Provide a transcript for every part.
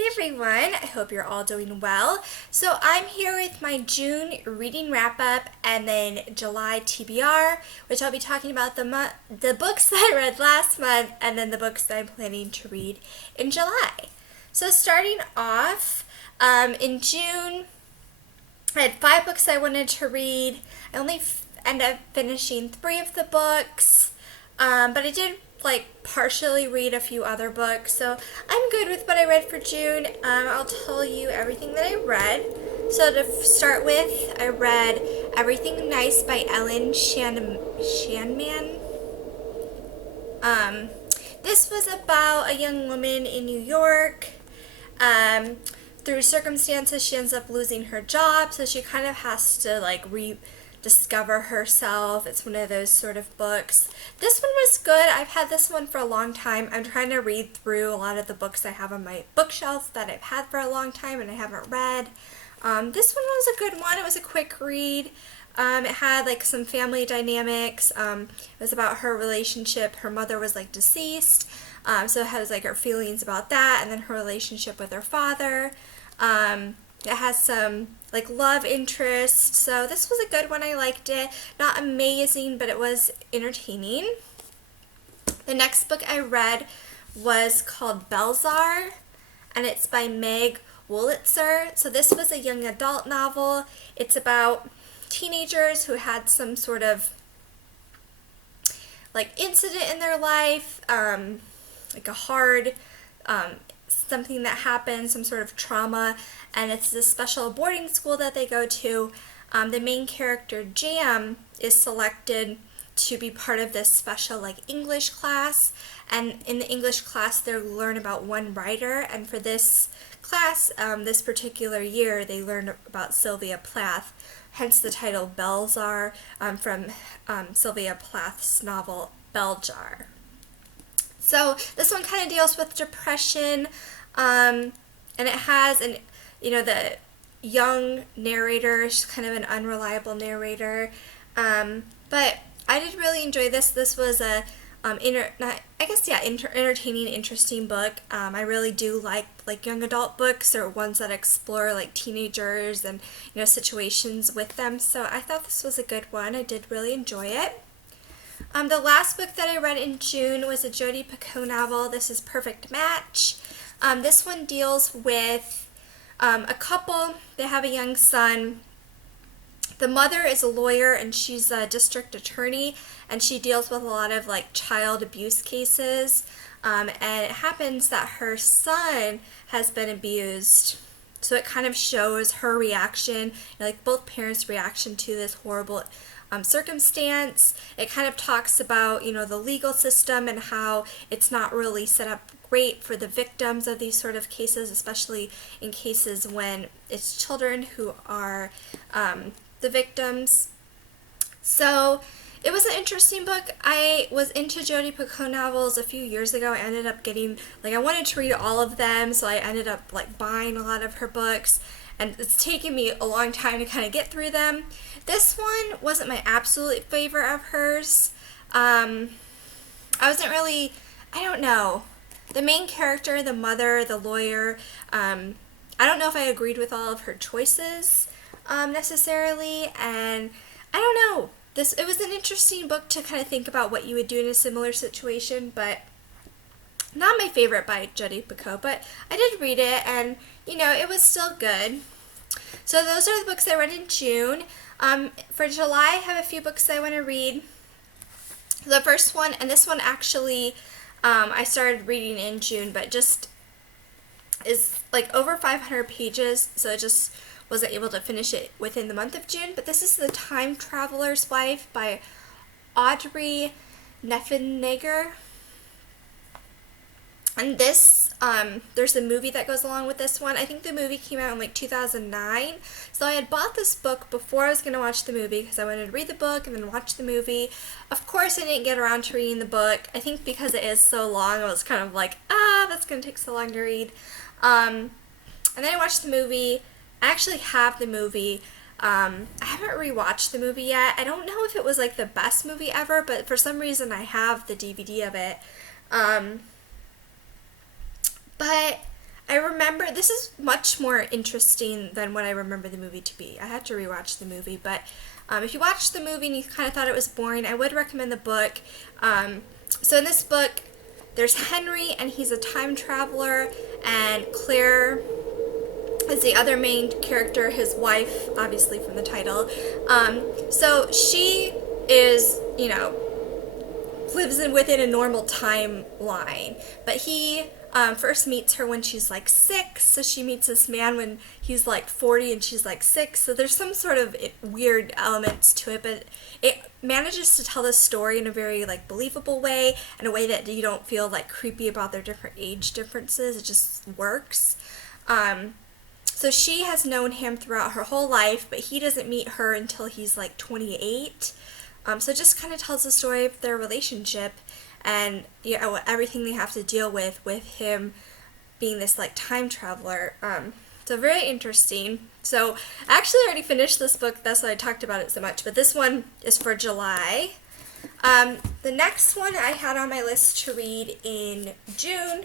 Hey everyone, I hope you're all doing well. So I'm here with my June reading wrap-up and then July TBR, which I'll be talking about the books that I read last month and then the books that I'm planning to read in July. So starting off, in June, I had 5 books I wanted to read. I only ended up finishing 3 of the books, but I did partially read a few other books, so I'm good with what I read for June. I'll tell you everything that I read. So to start with, I read Everything Nice by Shanman. This was about a young woman in New York. Through circumstances, she ends up losing her job, so she kind of has to rediscover herself. It's one of those sort of books. This one was good. I've had this one for a long time. I'm trying to read through a lot of the books I have on my bookshelf that I've had for a long time and I haven't read. This one was a good one. It was a quick read. It had some family dynamics. It was about her relationship. Her mother was deceased, so it has her feelings about that, and then her relationship with her father. It has some love interest, so this was a good one. I liked it. Not amazing, but it was entertaining. The next book I read was called Belzhar, and it's by Meg Wolitzer. So this was a young adult novel. It's about teenagers who had some sort of incident in their life, a hard something that happened, some sort of trauma, and it's this special boarding school that they go to. The main character, Jam, is selected to be part of this special English class, and in the English class they learn about one writer, and for this class, this particular year, they learned about Sylvia Plath, hence the title Belzhar, from Sylvia Plath's novel Belzhar. So this one kind of deals with depression, and it has the young narrator. She's kind of an unreliable narrator, but I did really enjoy this. This was a entertaining, interesting book. I really do like young adult books or ones that explore teenagers and situations with them. So I thought this was a good one. I did really enjoy it. The last book that I read in June was a Jodi Picoult novel. This is Perfect Match. This one deals with a couple. They have a young son. The mother is a lawyer and she's a district attorney, and she deals with a lot of child abuse cases. And it happens that her son has been abused. So it kind of shows her reaction, both parents' reaction to this horrible circumstance. It kind of talks about, the legal system and how it's not really set up great for the victims of these sort of cases, especially in cases when it's children who are the victims. So it was an interesting book. I was into Jodi Picoult novels a few years ago. I ended up getting, I wanted to read all of them, so I ended up buying a lot of her books, and it's taken me a long time to kind of get through them. This one wasn't my absolute favorite of hers. I wasn't really, I don't know. The main character, the mother, the lawyer, I don't know if I agreed with all of her choices necessarily, and I don't know. It was an interesting book to kind of think about what you would do in a similar situation, but not my favorite by Jodi Picoult, but I did read it, and it was still good. So those are the books I read in June. For July, I have a few books I want to read. The first one, and this one actually I started reading in June, but just is over 500 pages, so I just wasn't able to finish it within the month of June. But this is The Time Traveler's Wife by Audrey Niffenegger. And this, there's a movie that goes along with this one. I think the movie came out in 2009. So I had bought this book before I was going to watch the movie because I wanted to read the book and then watch the movie. Of course, I didn't get around to reading the book. I think because it is so long, I was kind of that's going to take so long to read. And then I watched the movie. I actually have the movie. I haven't rewatched the movie yet. I don't know if it was the best movie ever, but for some reason I have the DVD of it. But I remember, this is much more interesting than what I remember the movie to be. I had to rewatch the movie, but if you watched the movie and you kind of thought it was boring, I would recommend the book. So in this book, there's Henry, and he's a time traveler, and Claire is the other main character, his wife, obviously from the title. So she is, you know, lives within a normal timeline, but he first meets her when she's like 6, so she meets this man when he's like 40 and she's like 6, so there's some sort of weird elements to it, but it manages to tell the story in a very like believable way, in a way that you don't feel like creepy about their different age differences. It just works. So she has known him throughout her whole life, but he doesn't meet her until he's like 28. So it just kind of tells the story of their relationship and, you know, everything they have to deal with him being this like time traveler. So very interesting. So I actually already finished this book, that's why I talked about it so much, but this one is for July. The next one I had on my list to read in June,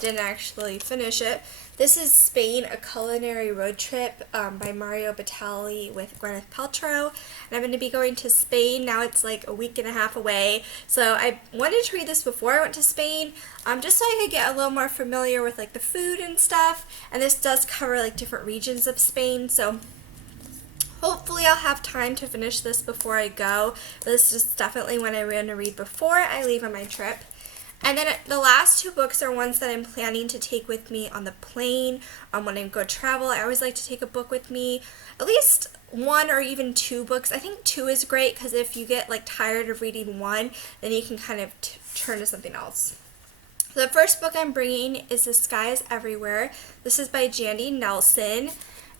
didn't actually finish it. This is Spain, A Culinary Road Trip by Mario Batali with Gwyneth Paltrow. And I'm going to be going to Spain. Now it's like a week and a half away. So I wanted to read this before I went to Spain, just so I could get a little more familiar with like the food and stuff. And this does cover like different regions of Spain. So hopefully I'll have time to finish this before I go. But this is definitely one I want to read before I leave on my trip. And then the last 2 books are ones that I'm planning to take with me on the plane when I go travel. I always like to take a book with me, at least 1 or even 2 books. I think 2 is great because if you get like tired of reading 1, then you can kind of turn to something else. So the first book I'm bringing is The Sky is Everywhere. This is by Jandy Nelson,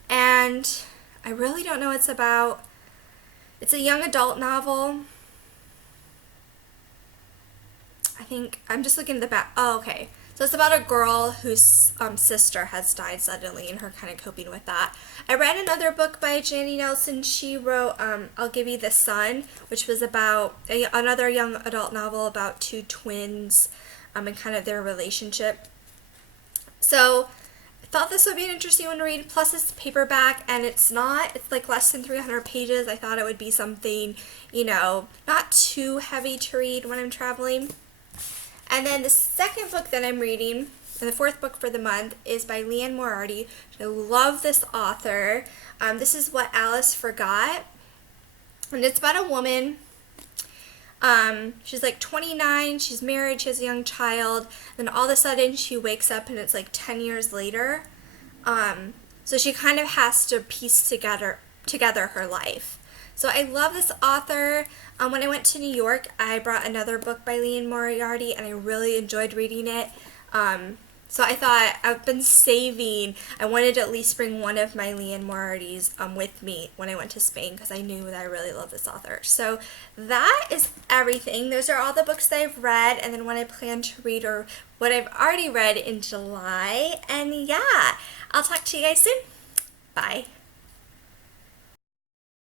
and I really don't know what it's about. It's a young adult novel. I think, I'm just looking at the back. Oh, okay. So it's about a girl whose sister has died suddenly and her kind of coping with that. I read another book by Jandy Nelson. She wrote I'll Give You the Sun, which was about another young adult novel about 2 twins and kind of their relationship. So I thought this would be an interesting one to read. Plus it's paperback, and it's like less than 300 pages. I thought it would be something, you know, not too heavy to read when I'm traveling. And then the second book that I'm reading, and the 4th book for the month, is by Liane Moriarty. I love this author. This is What Alice Forgot. And it's about a woman. She's like 29, she's married, she has a young child. Then all of a sudden she wakes up and it's like 10 years later. So she kind of has to piece together her life. So I love this author. When I went to New York, I brought another book by Liane Moriarty, and I really enjoyed reading it. So I thought, I've been saving, I wanted to at least bring one of my Liane Moriarty's with me when I went to Spain, because I knew that I really love this author. So that is everything. Those are all the books that I've read, and then what I plan to read, or what I've already read in July. And yeah, I'll talk to you guys soon. Bye.